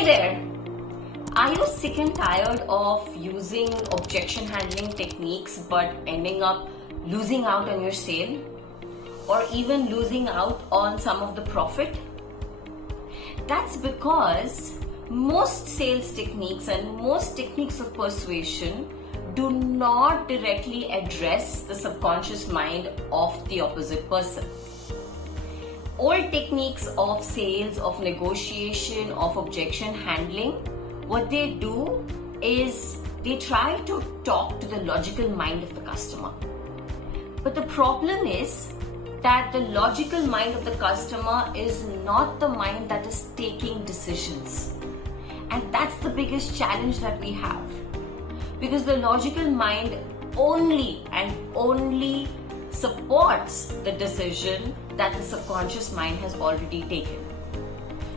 Hey there! Are you sick and tired of using objection handling techniques but ending up losing out on your sale? Or even losing out on some of the profit? That's because most sales techniques and most techniques of persuasion do not directly address the subconscious mind of the opposite person. Old techniques of sales, of negotiation, of objection handling, what they do is they try to talk to the logical mind of the customer. But the problem is that the logical mind of the customer is not the mind that is taking decisions. And that's the biggest challenge that we have. Because the logical mind only and only supports the decision that the subconscious mind has already taken.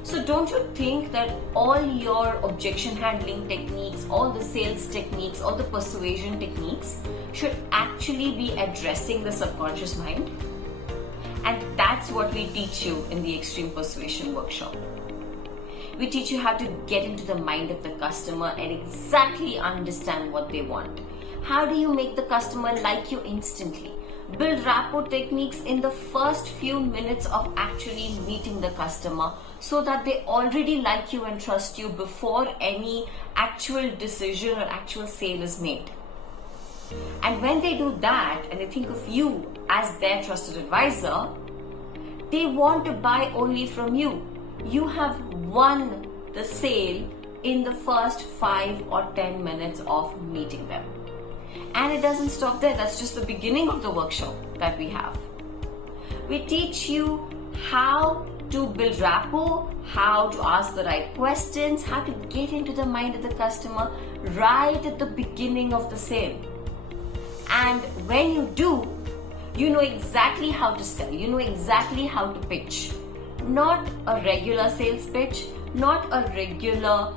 So don't you think that all your objection handling techniques, all the sales techniques, all the persuasion techniques should actually be addressing the subconscious mind? And that's what we teach you in the Extreme Persuasion Workshop. We teach you how to get into the mind of the customer and exactly understand what they want. How do you make the customer like you instantly? Build rapport techniques in the first few minutes of actually meeting the customer so that they already like you and trust you before any actual decision or actual sale is made. And when they do that and they think of you as their trusted advisor, they want to buy only from you. You have won the sale in the first 5 or 10 minutes of meeting them. And it doesn't stop there. That's just the beginning of the workshop that we have. We teach you how to build rapport, how to ask the right questions, how to get into the mind of the customer right at the beginning of the sale. And when you do, you know exactly how to sell. You know exactly how to pitch. Not a regular sales pitch, not a regular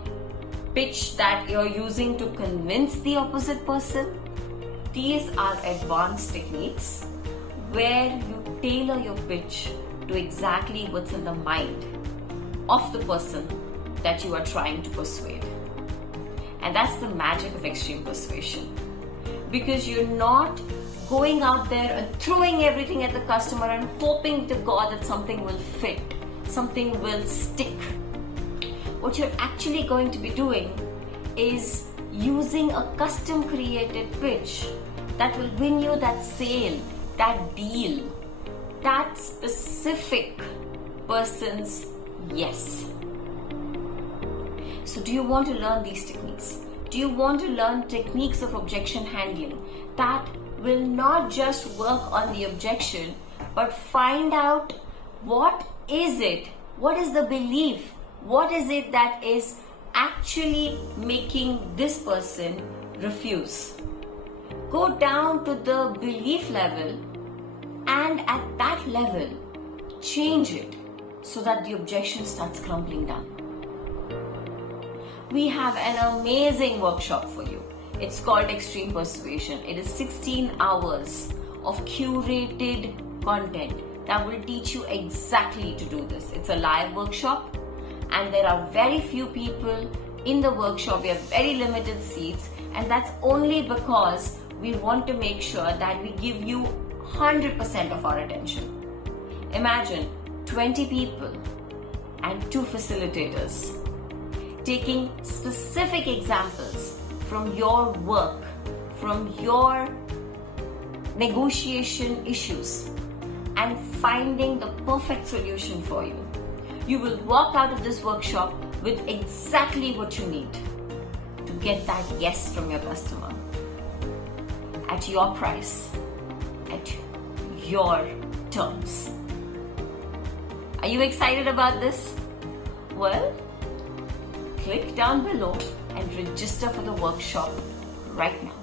pitch that you're using to convince the opposite person. These are advanced techniques where you tailor your pitch to exactly what's in the mind of the person that you are trying to persuade. And that's the magic of extreme persuasion. Because you're not going out there and throwing everything at the customer and hoping to God that something will fit, something will stick. What you're actually going to be doing is using a custom created pitch that will win you that sale, that deal, that specific person's yes. So do you want to learn these techniques? Do you want to learn techniques of objection handling that will not just work on the objection, but find out what is it, what is the belief, what is it that is actually making this person refuse? Go down to the belief level and at that level, change it so that the objection starts crumbling down. We have an amazing workshop for you. It's called Extreme Persuasion. It is 16 hours of curated content that will teach you exactly to do this. It's a live workshop and there are very few people in the workshop. We have very limited seats, and that's only because we want to make sure that we give you 100% of our attention. Imagine 20 people and 2 facilitators taking specific examples from your work, from your negotiation issues, and finding the perfect solution for you. You will walk out of this workshop with exactly what you need to get that yes from your customer at your price, at your terms. Are you excited about this? Well, click down below and register for the workshop right now.